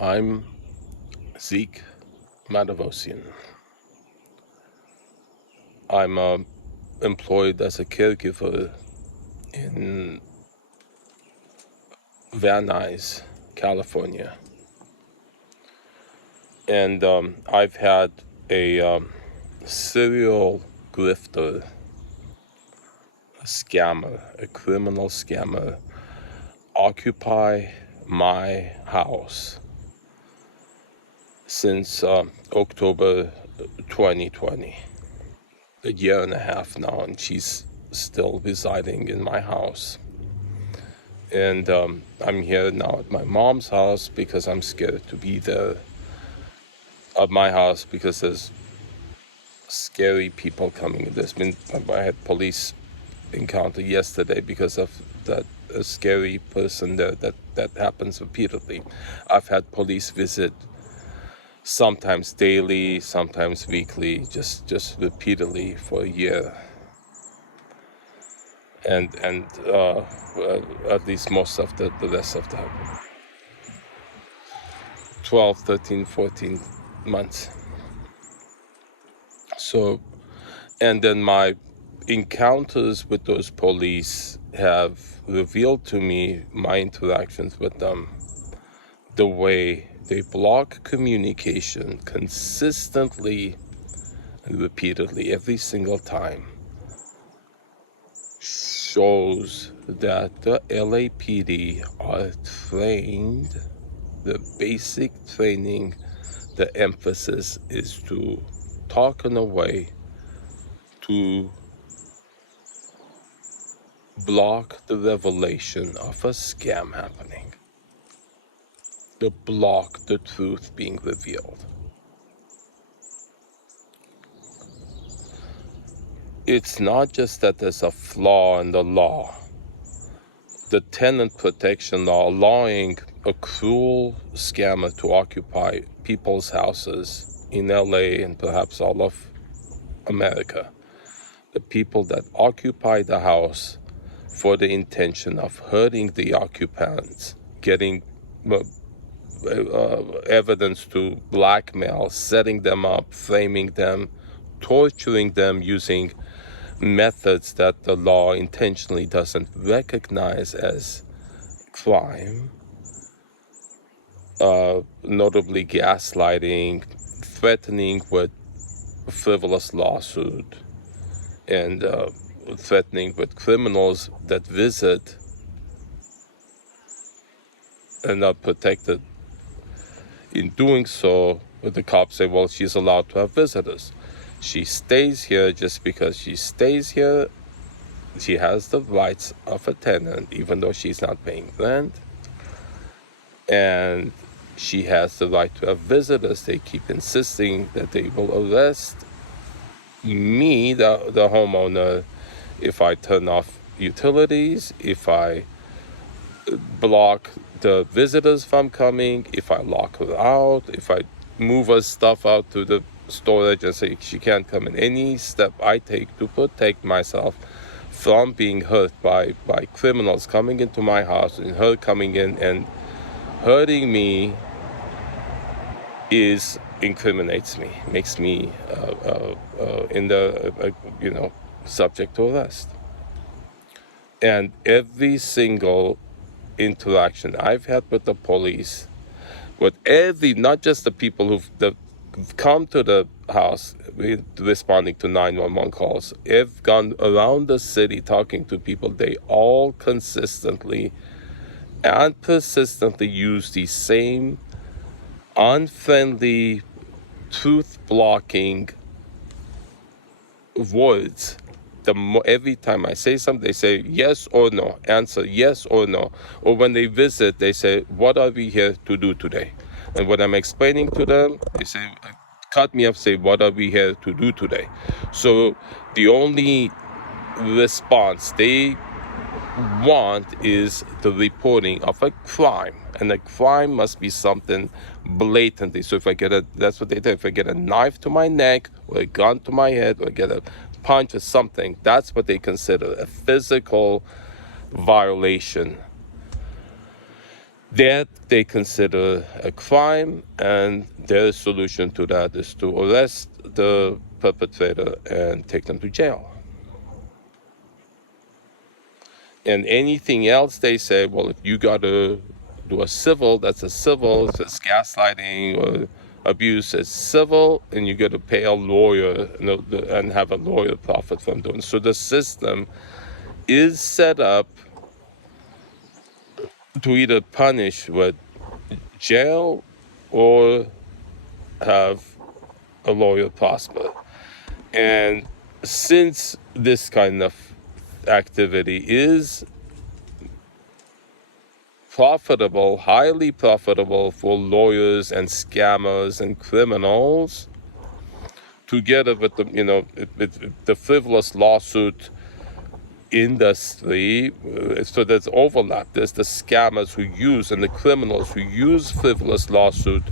I'm Zeke Matevosian. I'm employed as a caregiver in Van Nuys, California. And I've had a serial grifter, a scammer, a criminal scammer, occupy my house since October 2020. A year and a half now, and she's still residing in my house. And I'm here now at my mom's house because I'm scared to be there at my house because there's scary people coming. I had police encounter yesterday because of that a scary person there that happens repeatedly. I've had police visit sometimes daily, sometimes weekly, just repeatedly for a year. And at least most of the rest of the 12, 13, 14 months. So, and then my encounters with those police have revealed to me my interactions with them, the way they block communication consistently and repeatedly every single time shows that the LAPD are trained. The basic training, the emphasis is to talk in a way to block the revelation of a scam happening, to block the truth being revealed. It's not just that there's a flaw in the law. The tenant protection law allowing a cruel scammer to occupy people's houses in LA and perhaps all of America. The people that occupy the house for the intention of hurting the occupants, getting evidence to blackmail, setting them up, framing them, torturing them using methods that the law intentionally doesn't recognize as crime, notably gaslighting, threatening with frivolous lawsuit, and threatening with criminals that visit and not protected. In doing so, the cops say, well, she's allowed to have visitors. She stays here just because she stays here. She has the rights of a tenant, even though she's not paying rent. And she has the right to have visitors. They keep insisting that they will arrest me, the homeowner, if I turn off utilities, if I block the visitors from coming, if I lock her out, if I move her stuff out to the storage and say she can't come in. Any step I take to protect myself from being hurt by criminals coming into my house and her coming in and hurting me incriminates me, makes me subject to arrest. And every single interaction I've had with the police, not just the people who've come to the house responding to 911 calls, I've gone around the city talking to people, they all consistently and persistently use the same unfriendly, truth-blocking words. Every time I say something, they say yes or no. Answer yes or no. Or when they visit, they say, what are we here to do today? And when I'm explaining to them, they say, cut me up, say, what are we here to do today? So the only response they want is the reporting of a crime. And a crime must be something blatantly. So that's what they do. If I get a knife to my neck, or a gun to my head, or get a punch or something, that's what they consider a physical violation. That they consider a crime, and their solution to that is to arrest the perpetrator and take them to jail. And anything else they say, well, if you got to do a civil, that's a civil. If it's gaslighting or abuse, it's civil, and you got to pay a lawyer and have a lawyer profit from doing. So the system is set up to either punish with jail or have a lawyer prosper. And since this kind of activity is profitable, highly profitable for lawyers and scammers and criminals, together with the frivolous lawsuit industry, so there's overlap. There's the scammers who use and the criminals who use frivolous lawsuit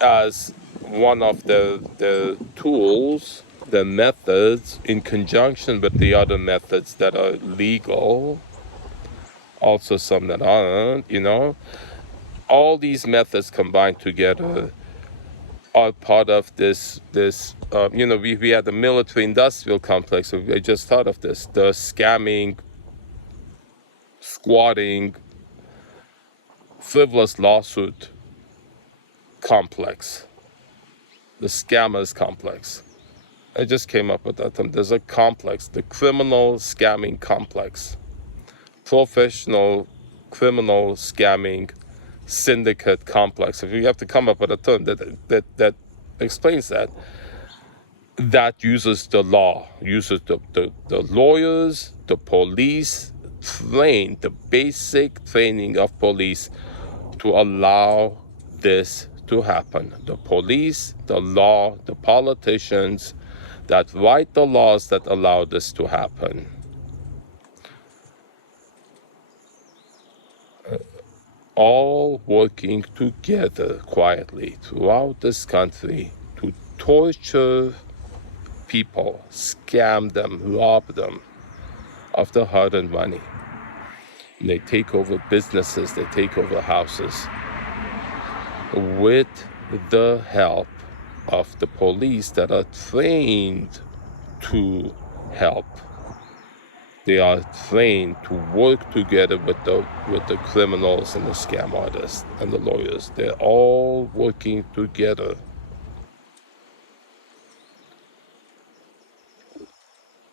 as one of the tools, the methods, in conjunction with the other methods that are legal, also some that aren't, all these methods combined together are part of this we had the military industrial complex. I just thought of this, the scamming, squatting, frivolous lawsuit complex, the scammers complex. I just came up with that term. There's a complex, the criminal scamming complex, professional criminal scamming syndicate complex. If you have to come up with a term that explains that uses the law, uses the lawyers, the police, the basic training of police to allow this to happen. The police, the law, the politicians that write the laws that allow this to happen. All working together quietly throughout this country to torture people, scam them, rob them of their hard-earned money. And they take over businesses, they take over houses with the help of the police that are trained to help. They are trained to work together with the criminals and the scam artists and the lawyers. They're all working together.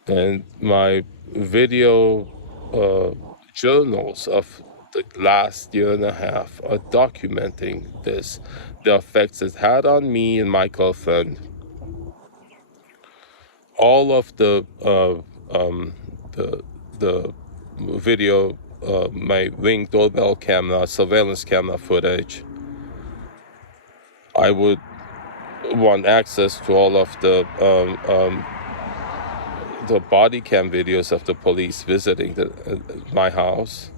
And my video journals of the last year and a half are documenting this, the effects it had on me and my girlfriend. All of the video, my Ring doorbell camera, surveillance camera footage. I would want access to all of the body cam videos of the police visiting my house.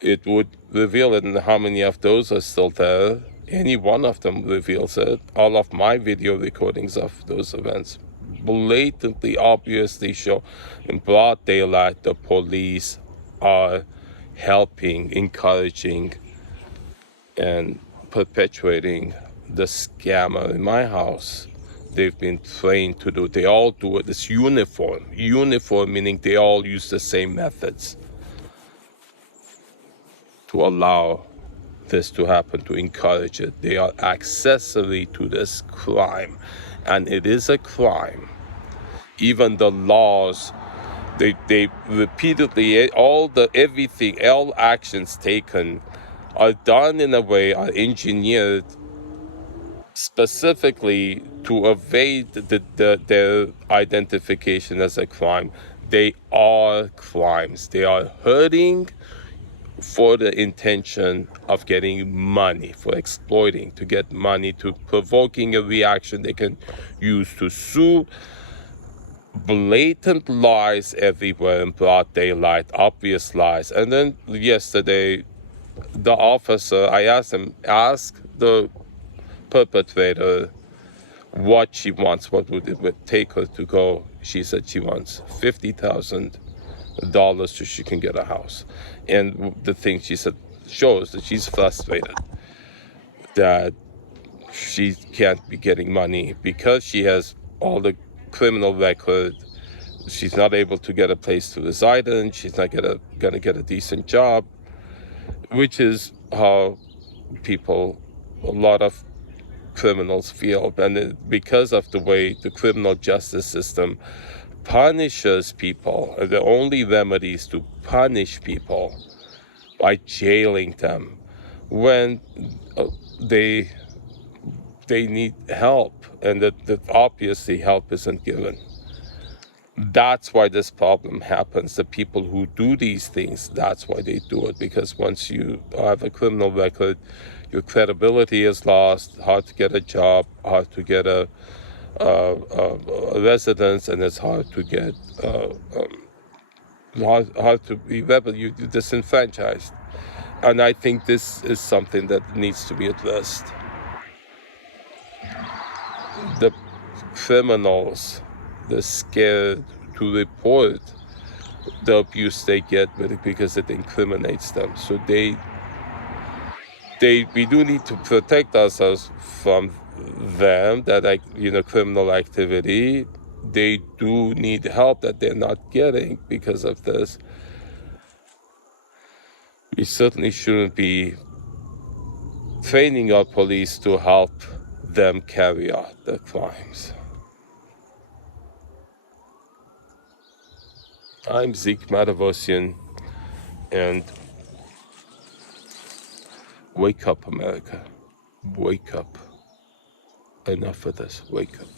It would reveal it, and how many of those are still there. Any one of them reveals it. All of my video recordings of those events blatantly, obviously show in broad daylight the police are helping, encouraging, and perpetuating the scammer in my house. They've been trained to do. They all do it. It's uniform. Uniform meaning they all use the same methods to allow this to happen, to encourage it. They are accessory to this crime, and it is a crime. Even the laws, they repeatedly, all actions taken are done in a way, are engineered specifically to evade their identification as a crime. They are crimes. They are hurting for the intention of getting money, for exploiting, to get money, to provoking a reaction they can use to sue. Blatant lies everywhere in broad daylight, obvious lies. And then yesterday, the officer, I asked him, ask the perpetrator what she wants, what would it take her to go. She said she wants $50,000 so she can get a house. And the thing she said, shows that she's frustrated that she can't be getting money because she has all the criminal record. She's not able to get a place to reside in. She's not gonna get a decent job, which is how a lot of criminals feel. And because of the way the criminal justice system punishes people, and the only remedy is to punish people by jailing them when they need help, and that obviously help isn't given. That's why this problem happens. The people who do these things, that's why they do it, because once you have a criminal record, your credibility is lost, hard to get a job, hard to get a residence, and it's hard to get hard to be you're disenfranchised. And I think this is something that needs to be addressed. The criminals, they're scared to report the abuse they get because it incriminates them. So we do need to protect ourselves from them, criminal activity. They do need help that they're not getting because of this. We certainly shouldn't be training our police to help them carry out their crimes. I'm Zeke Matevosian, and wake up, America. Wake up. Enough of this. Wake up.